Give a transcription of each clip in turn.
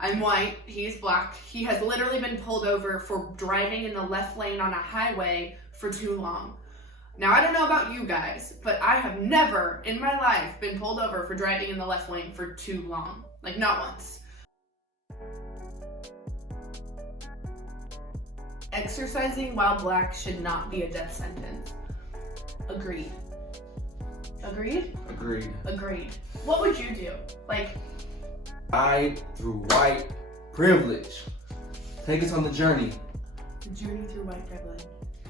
I'm white, he's black. He has literally been pulled over for driving in the left lane on a highway for too long. Now, I don't know about you guys, but I have never in my life been pulled over for driving in the left lane for too long. Like, not once. Exercising while black should not be a death sentence. Agreed. Agreed? Agreed. Agreed. What would you do? Like, Ride through white privilege. Take us on the journey. the journey through white privilege.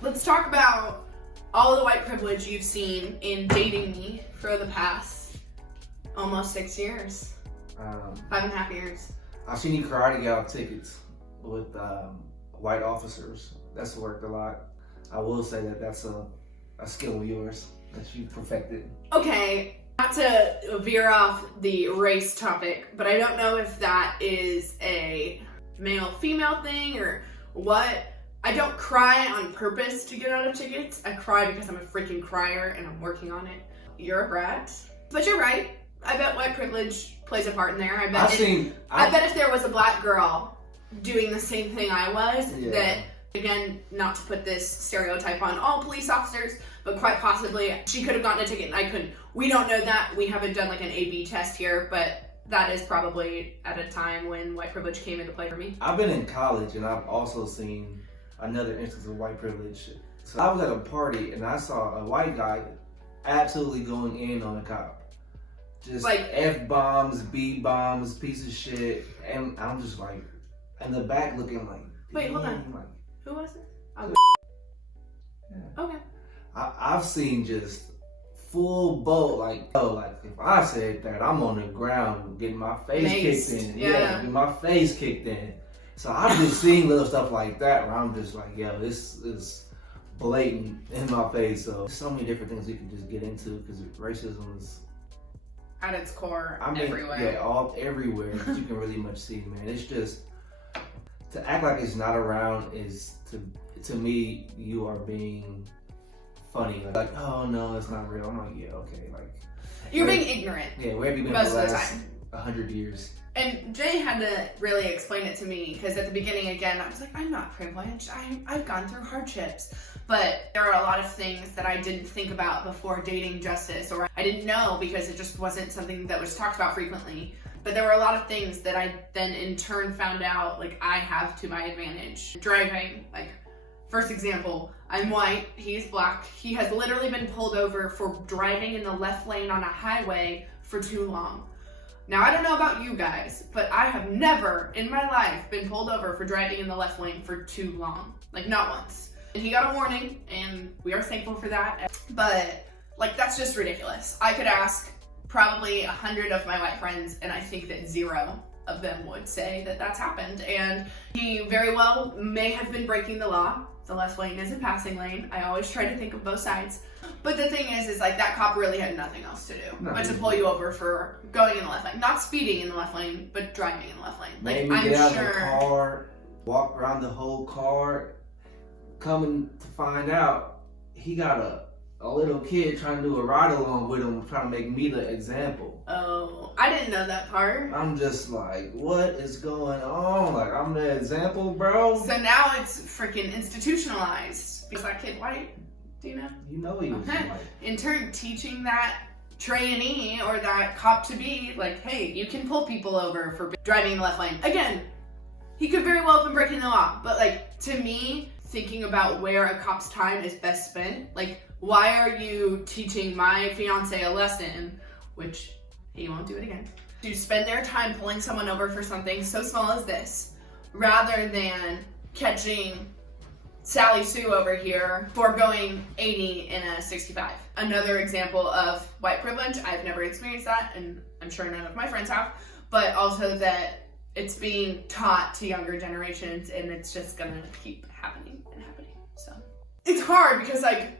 Let's talk about all the white privilege you've seen in dating me for the past almost 6 years. 5.5 years. I've seen you karate out tickets with white officers. That's worked a lot. I will say that that's a skill of yours that you perfected. Okay, not to veer off the race topic, but I don't know if that is a male-female thing or what. I don't cry on purpose to get out of tickets. I cry because I'm a freaking crier and I'm working on it. You're a brat. But you're right. I bet white privilege plays a part in there. I bet if there was a black girl doing the same thing I was, that, again, not to put this stereotype on all police officers, but quite possibly she could have gotten a ticket and I couldn't. We don't know that. We haven't done like an A/B test here, but that is probably at a time when white privilege came into play for me. I've been in college and I've also seen another instance of white privilege. So I was at a party and I saw a white guy absolutely going in on a cop. Just like F-bombs, B-bombs, piece of shit. And I'm just like, in the back looking like, wait, hold on. Like, who was it? yeah. Okay. I've seen just full boat, like if I said that, I'm on the ground getting my face kicked in. Yeah, getting my face kicked in. So I've just seen little stuff like that where I'm just like, yo, this is blatant in my face. So there's so many different things we can just get into because racism is at its core, everywhere. Yeah, everywhere that you can really much see, man. It's just, to act like it's not around is, to me, you are being funny. Like, oh no, it's not real. I'm like, yeah, okay. Like, you're being ignorant. Yeah, where have you been most for the of the last time? 100 years? And Jay had to really explain it to me because at the beginning, again, I was like, I'm not privileged. I've gone through hardships. But there are a lot of things that I didn't think about before dating Justice, or I didn't know because it just wasn't something that was talked about frequently. But there were a lot of things that I then in turn found out, like, I have to my advantage. Driving, like, first example, I'm white, he's black. He has literally been pulled over for driving in the left lane on a highway for too long. Now, I don't know about you guys, but I have never in my life been pulled over for driving in the left lane for too long. Like, not once. And he got a warning, and we are thankful for that. But, like, that's just ridiculous. I could ask probably 100 of my white friends, and I think that 0 of them would say that that's happened. And he very well may have been breaking the law. The left lane is a passing lane. I always try to think of both sides. But the thing is like that cop really had nothing else to do but to pull you over for going in the left lane. Not speeding in the left lane, but driving in the left lane. Like, maybe I'm get out sure. of the car, walk around the whole car, coming to find out he got a little kid trying to do a ride along with him, trying to make me the example. Oh, I didn't know that part. I'm just like, what is going on? Like, I'm the example, bro. So now it's freaking institutionalized. Is that kid white? Do you know? You know he was white. In turn, teaching that trainee or that cop to be like, hey, you can pull people over for driving in the left lane. Again, he could very well have been breaking the law, but like, to me, thinking about where a cop's time is best spent, like, why are you teaching my fiance a lesson, which he won't do it again, to spend their time pulling someone over for something so small as this, rather than catching Sally Sue over here for going 80 in a 65. Another example of white privilege. I've never experienced that, and I'm sure none of my friends have, but also that it's being taught to younger generations, and it's just gonna keep happening and happening. So it's hard because, like,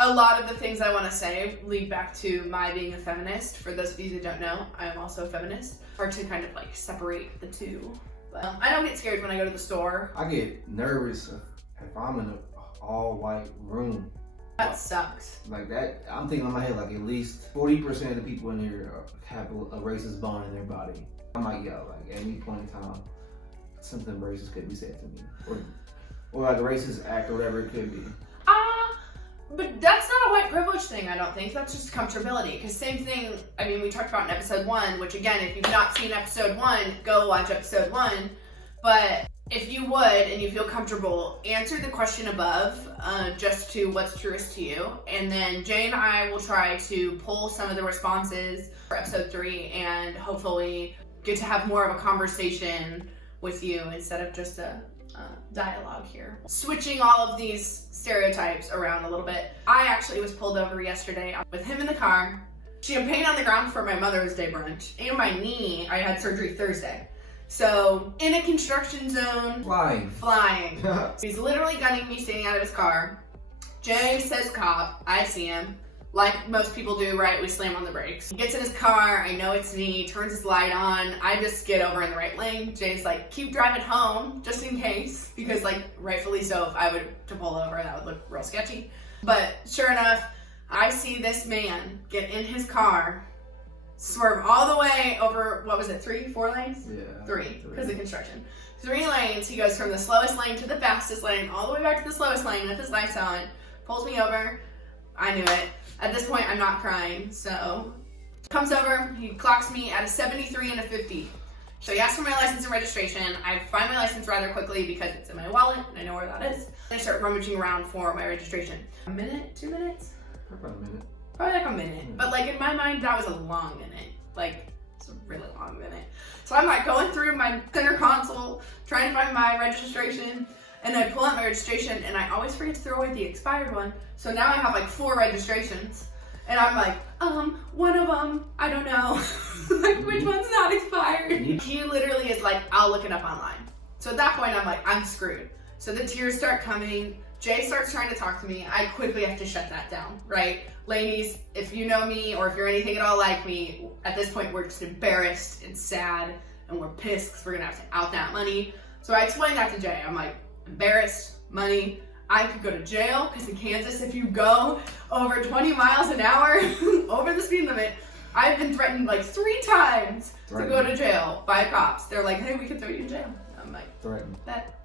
a lot of the things I want to say lead back to my being a feminist. For those of you that don't know, I am also a feminist. Or to kind of like separate the two. But I don't get scared when I go to the store. I get nervous if I'm in an all-white room. That sucks. Like that, I'm thinking in my head like at least 40% of the people in here have a racist bone in their body. I'm like, yo, like at any point in time, something racist could be said to me, or like a racist act or whatever it could be. But that's not a white privilege thing, I don't think. That's just comfortability. Because same thing, I mean, we talked about in episode 1, which again, if you've not seen episode 1, go watch episode 1. But if you would, and you feel comfortable, answer the question above, just to what's truest to you. And then Jay and I will try to pull some of the responses for episode 3 and hopefully get to have more of a conversation with you instead of just a dialogue here. Switching all of these stereotypes around a little bit. I actually was pulled over yesterday with him in the car, champagne on the ground for my Mother's Day brunch, and my knee, I had surgery Thursday. So, in a construction zone. Flying. He's literally gunning me standing out of his car. Jay says cop, I see him. Like most people do, right? We slam on the brakes. He gets in his car, I know it's me, turns his light on, I just get over in the right lane. Jay's like, keep driving home, just in case. Because like, rightfully so, if I were to pull over, that would look real sketchy. But sure enough, I see this man get in his car, swerve all the way over, what was it, 4 lanes? Yeah. 3, because of construction. 3 lanes, he goes from the slowest lane to the fastest lane, all the way back to the slowest lane with his lights on, pulls me over. I knew it. At this point, I'm not crying, so. Comes over, he clocks me at a 73 and a 50. So he asks for my license and registration. I find my license rather quickly because it's in my wallet, and I know where that is. I start rummaging around for my registration. A minute, 2 minutes? Probably a minute. Probably like a minute. But like in my mind, that was a long minute. Like, it's a really long minute. So I'm like going through my center console, trying to find my registration, and I pull out my registration, and I always forget to throw away the expired one. So now I have like 4 registrations, and I'm like, one of them, I don't know, like which one's not expired? He literally is like, I'll look it up online. So at that point, I'm like, I'm screwed. So the tears start coming. Jay starts trying to talk to me. I quickly have to shut that down, right? Ladies, if you know me or if you're anything at all like me, at this point we're just embarrassed and sad and we're pissed because we're gonna have to out that money. So I explained that to Jay. I'm like, embarrassed, money, I could go to jail because in Kansas, if you go over 20 miles an hour over the speed limit, I've been threatened like 3 times to go to jail by cops. They're like, hey, we could throw you in jail. I'm like, threatened. That.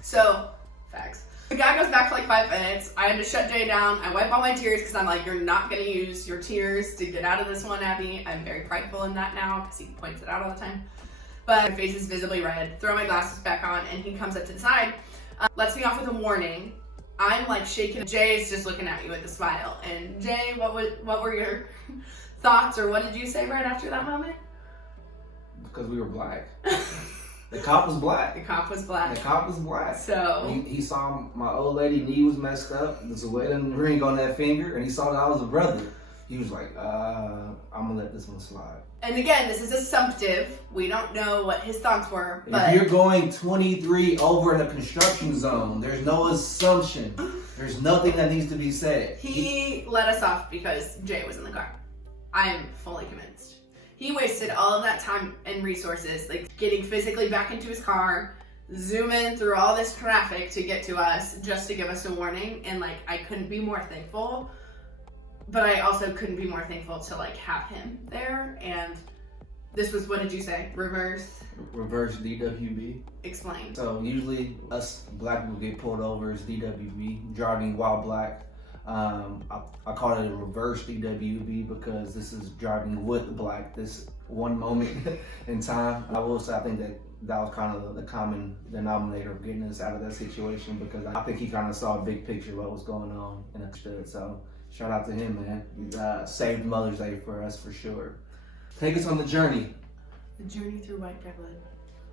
So, facts. The guy goes back for like 5 minutes. I had to shut Jay down. I wipe all my tears because I'm like, you're not going to use your tears to get out of this one, Abby. I'm very prideful in that now because he points it out all the time. But my face is visibly red. Throw my glasses back on, and he comes up to the side, lets me off with a warning. I'm like shaking. Jay is just looking at me with a smile. And Jay, what were your thoughts, or what did you say right after that moment? Because we were black. The cop was black. The cop was black. The cop was black. So he saw my old lady knee was messed up. There's a wedding ring on that finger, and he saw that I was a brother. He was like, I'm gonna let this one slide. And again, this is assumptive. We don't know what his thoughts were. But if you're going 23 over in a construction zone, there's no assumption. There's nothing that needs to be said. He let us off because Jay was in the car. I am fully convinced. He wasted all of that time and resources, like getting physically back into his car, zooming through all this traffic to get to us just to give us a warning. And like, I couldn't be more thankful, but I also couldn't be more thankful to like have him there. And this was, what did you say? Reverse DWB. Explain. So usually us black people get pulled over as DWB, driving while black. I call it a reverse DWB because this is driving with black. This one moment in time. I will say I think that was kind of the common denominator of getting us out of that situation, because I think he kind of saw a big picture of what was going on and understood. So shout out to him, man. He saved Mother's Day for us for sure. Take us on the journey. The journey through white privilege.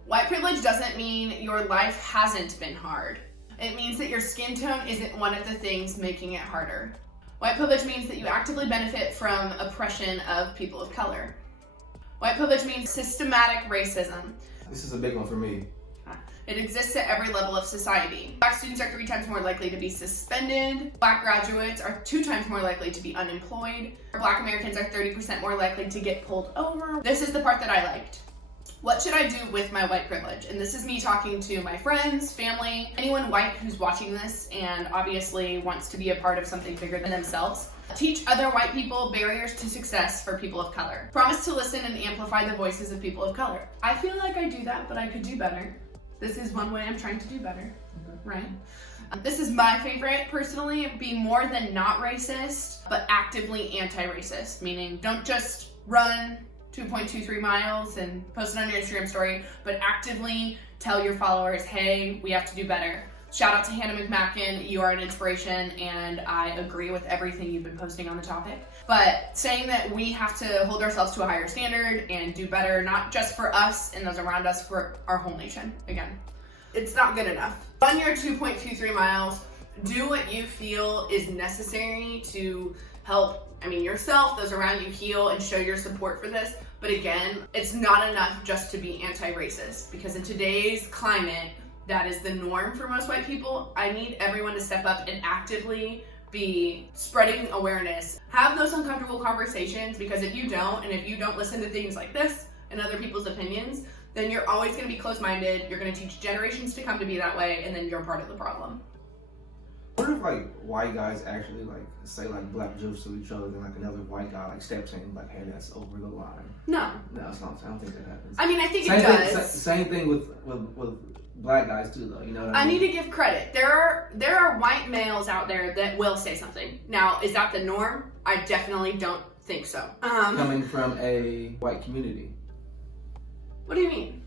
White privilege doesn't mean your life hasn't been hard. It means that your skin tone isn't one of the things making it harder. White privilege means that you actively benefit from oppression of people of color. White privilege means systematic racism. This is a big one for me. It exists at every level of society. Black students are 3 times more likely to be suspended. Black graduates are 2 times more likely to be unemployed. Black Americans are 30% more likely to get pulled over. This is the part that I liked. What should I do with my white privilege? And this is me talking to my friends, family, anyone white who's watching this and obviously wants to be a part of something bigger than themselves. Teach other white people barriers to success for people of color. Promise to listen and amplify the voices of people of color. I feel like I do that, but I could do better. This is one way I'm trying to do better, right? This is my favorite, personally. Be more than not racist, but actively anti-racist, meaning don't just run 2.23 miles and post it on your Instagram story, but actively tell your followers, hey, we have to do better. Shout out to Hannah McMacken, you are an inspiration, and I agree with everything you've been posting on the topic. But saying that we have to hold ourselves to a higher standard and do better, not just for us and those around us, for our whole nation, again. It's not good enough. Run your 2.23 miles, do what you feel is necessary to help, yourself, those around you heal and show your support for this. But again, it's not enough just to be anti-racist, because in today's climate, that is the norm for most white people. I need everyone to step up and actively be spreading awareness. Have those uncomfortable conversations, because if you don't, and if you don't listen to things like this and other people's opinions, then you're always going to be closed-minded. You're going to teach generations to come to be that way, and then you're part of the problem. What if white guys actually say black jokes to each other, and another white guy steps in hey, that's over the line? No, it's not. I don't think that happens. I think it does. Same thing with black guys too, though. You know what I mean? I need to give credit. There are white males out there that will say something. Now, is that the norm? I definitely don't think so. Coming from a white community. What do you mean?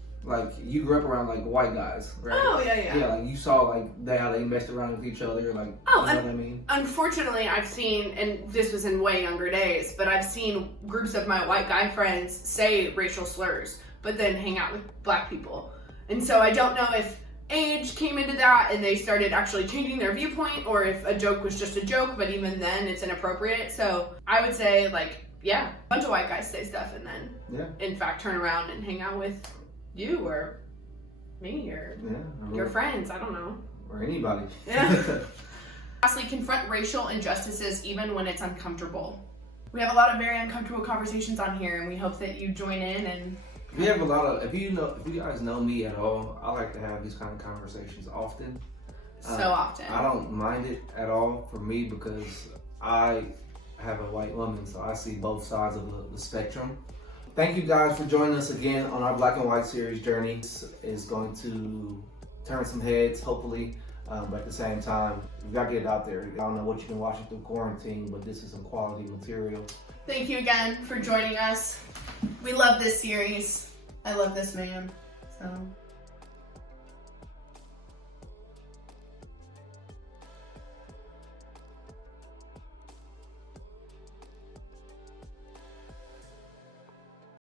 You grew up around white guys, right? Oh yeah. Yeah, you saw how they messed around with each other, you know what I mean? Unfortunately, I've seen, and this was in way younger days, but I've seen groups of my white guy friends say racial slurs, but then hang out with black people. And so I don't know if age came into that and they started actually changing their viewpoint, or if a joke was just a joke, but even then it's inappropriate. So I would say a bunch of white guys say stuff and then in fact turn around and hang out with you or me or your friends. I don't know. Or anybody. Yeah. Lastly, confront racial injustices even when it's uncomfortable. We have a lot of very uncomfortable conversations on here, and we hope that you join in. And we have a lot of, if you guys know me at all, I like to have these kind of conversations often. So often. I don't mind it at all for me, because I have a white woman, so I see both sides of the spectrum. Thank you guys for joining us again on our Black and White series journey. It's going to turn some heads, hopefully, but at the same time, we gotta get it out there. I don't know what you've been watching through quarantine, but this is some quality material. Thank you again for joining us. We love this series. I love this man. So.